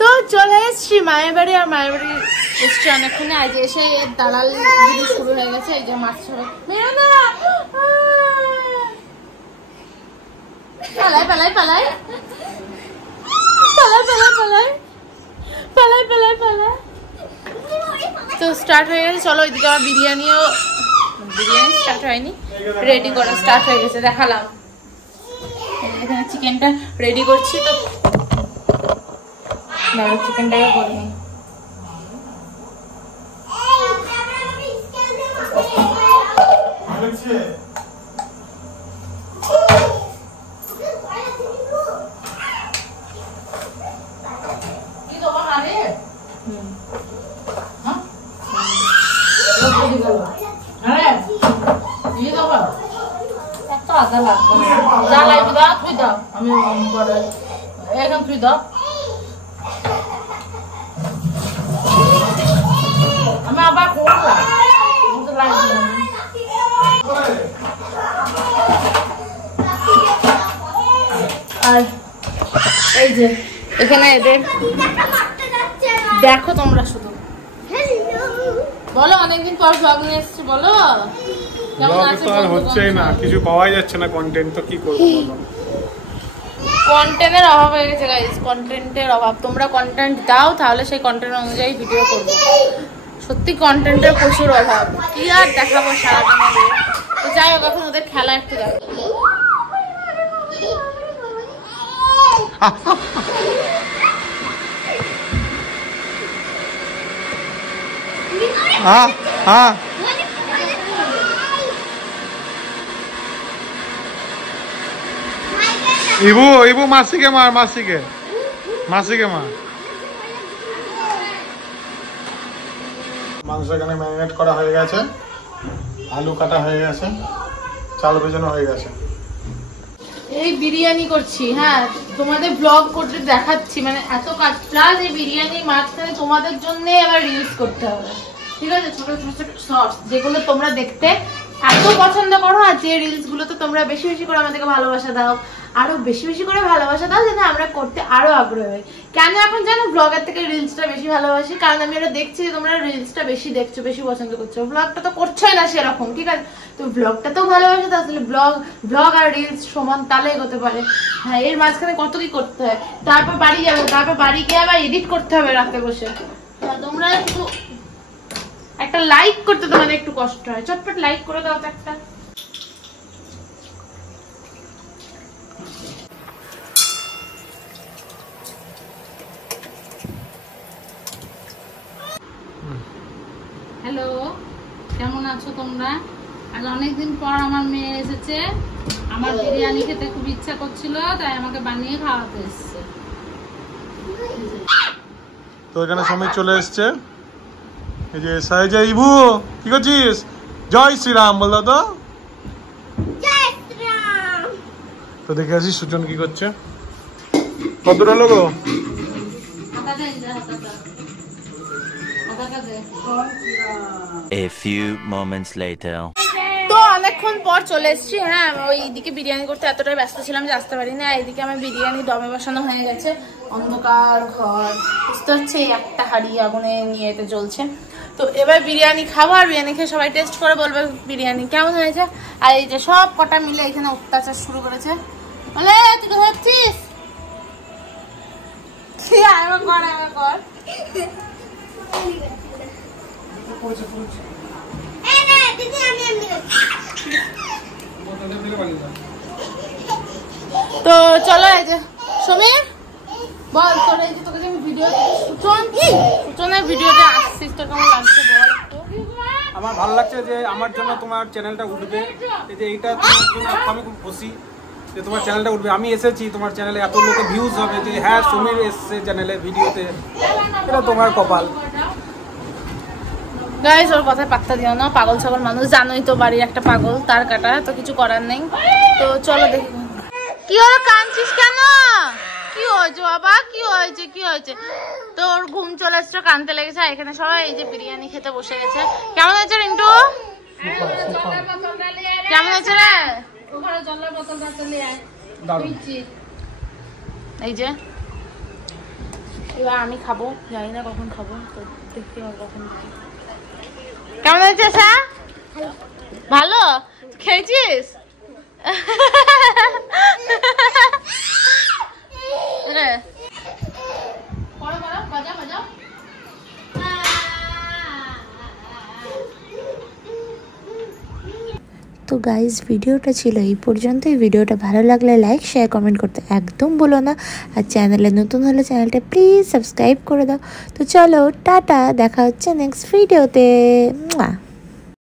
তো চলে এসছি মায়ের বাড়ি, আর মায়ের বাড়ি এসছি অনেকক্ষণে। আজ এসে দালাল শুরু হয়ে গেছে। এই যে মাছ পালাই পালাই পালাই পালাই পালাই পালাই পালাই পালাই পালাই। তো স্টার্ট হয়ে গেছে। চলো ওইদিকে আমার বিরিয়ানি স্টার্ট হয়নি, রেডি করা স্টার্ট হয়ে গেছে, দেখালাম। এখানে চিকেনটা রেডি করছি। তো চিকেনটাকে করে নিই। আদা লাগবে যা লাগবে দাও, তুই দাও, আমি এখন তুই দাও, আমি আবার করলাম। আর এই যে এখানে এদের দেখো তোমরা, শুধু বলো অনেকদিন পর ব্লগ নিয়ে এসেছি, বলো হচ্ছেই না, কিছু পাওয়াই যাচ্ছে না কন্টেন্ট, তো কি করবো বলো? কন্টেন্টের অভাব হয়ে গেছে গাইস, কন্টেন্টের অভাব। তোমরা কন্টেন্ট দাও, তাহলে সেই কন্টেন্ট অনুযায়ী ভিডিও করবো। সত্যি কন্টেন্টের প্রচুর অভাব, কি আর দেখাবো সারাদিন। তো যাই হোক, এখন ওদের খেলা একটু দেখো। ইবু ইবু মাসিকে মার, মাসিকে মাসিকে মার। মাংস এখানে ম্যারিনেট করা হয়ে গেছে, আলু কাটা হয়ে গেছে, চাল ভেজানো হয়ে গেছে। এই বিরিয়ানি করছি, হ্যাঁ তোমাদের ব্লগ করতে দেখাচ্ছি, মানে এত কাজ। প্লাস এই বিরিয়ানির মাঝখানে তোমাদের জন্য আবার রিলস করতে হবে, ঠিক আছে? ছোট ছোট ছোট শর্টস, যেগুলো তোমরা দেখতে এত পছন্দ করো, আর যে রিলস গুলোতে তোমরা বেশি বেশি করে আমাদেরকে ভালোবাসা দাও, আরো বেশি বেশি করে ভালোবাসা দাও, যাতে আমরা করতে আরো আগ্রহ হই। কেন এখন জানো ব্লগের থেকে রিলসটা বেশি ভালোবাসি? কারণ আমি এটা দেখছি যে তোমরা রিলসটা বেশি দেখছো, বেশি পছন্দ করছো, ব্লগটা তো করছোই না সেরকম, ঠিক আছে? তো ব্লগটা তো ভালোবাসো, তাহলে ব্লগ আর রিলস সমান তালে এগোতে পারে। হ্যাঁ, এর মাঝখানে কত কি করতে হয়, তারপর বাড়ি যাবো, তারপর বাড়ি গিয়ে আবার এডিট করতে হবে রাতে বসে। তোমরা একটু একটা লাইক করতে তোমাদের একটু কষ্ট হয়, চটপট লাইক করে দাও তো একটা। হ্যালো, কেমন আছো তোমরা? আজ অনেকদিন পর আমার মেয়ে এসেছে, আমার বিরিয়ানি খেতে খুব ইচ্ছা করছিল, তাই আমাকে বানিয়ে খাওয়াতে এসেছে। তো এখানে সমীর চলে এসছে, এই যে সাইজে। ইবু কি করছিস? জয় শ্রীরাম বল দাও তো। জয় শ্রীরাম। তো দেখে আসি সুজন কি করছে। কতটা লোক? A few moments later. তো অনেকক্ষণ পর চলে এসেছি। হ্যাঁ, ওইদিকে বিরিয়ানি করতে এতটাই ব্যস্ত ছিলাম যে আসতে পারিনি। এইদিকে আমার বিরিয়ানি দমে বসানো হয়ে গেছে। অন্ধকার ঘর, বুঝতে হচ্ছে এই একটা হাঁড়ি আগুনে নিয়ে এতে জ্বলছে। তো এবার বিরিয়ানি খাবো, আর বিরিয়ানি খেয়ে সবাই টেস্ট করে বলবে বিরিয়ানি কেমন হয়েছে। আর এই যে সব কটা মিলে এখানে অত্যাচার শুরু করেছে। বলে তুই তো হচ্ছিস কি? আরেকবার কর, আরেকবার কর। তো চলো, এই যে সমীর বল, তোর এই যে তোকে আমি ভিডিও সুচনের ভিডিওটা আসছিস, তোর কেমন লাগছে বল একটু। আমার ভালো লাগছে যে আমার জন্য তোমার চ্যানেলটা উঠবে, এই যে এইটা তোমার জন্য আমি খুব খুশি যে তোমার চ্যানেলটা উঠবে। আমি এসেছি তোমার চ্যানেলে, এত লোকে ভিউজ হবে যে হ্যাঁ সমীর এসছে চ্যানেলে ভিডিওতে, এটা তোমার কপাল। গাইস, ওর কথায় পাত্তা দিও না, পাগল ছাগল মানুষ, জানোই তো বাড়ির একটা পাগল, তার কাটা, তো কিছু করার নেই। তো চলো দেখি। কি হলো, কাঁদছিস কেন? কি হয়েছে বাবা, কি হয়েছে, কি হয়েছে? তোর ঘুম চলে এসছে, কাঁদতে লেগেছে। এখানে সবাই এই যে বিরিয়ানি খেতে বসে গেছে। কেমন হয়েছে রিন্টু? কেমন হয়েছে রে? এই যে এবার আমি খাবো, জানি না কখন খাবো, তো দেখতে হবে কখন। কেমন হয়েছে সা? ভালো খেয়েছিস? তো গাইজ ভিডিওটা ছিল এই পর্যন্তই। ভিডিওটা ভালো লাগলে লাইক শেয়ার কমেন্ট করতে একদম ভুলো না। আর চ্যানেলে নতুন হলে চ্যানেলটা প্লিজ সাবস্ক্রাইব করে দাও। তো চলো টাটা, দেখা হচ্ছে নেক্সট ভিডিওতে।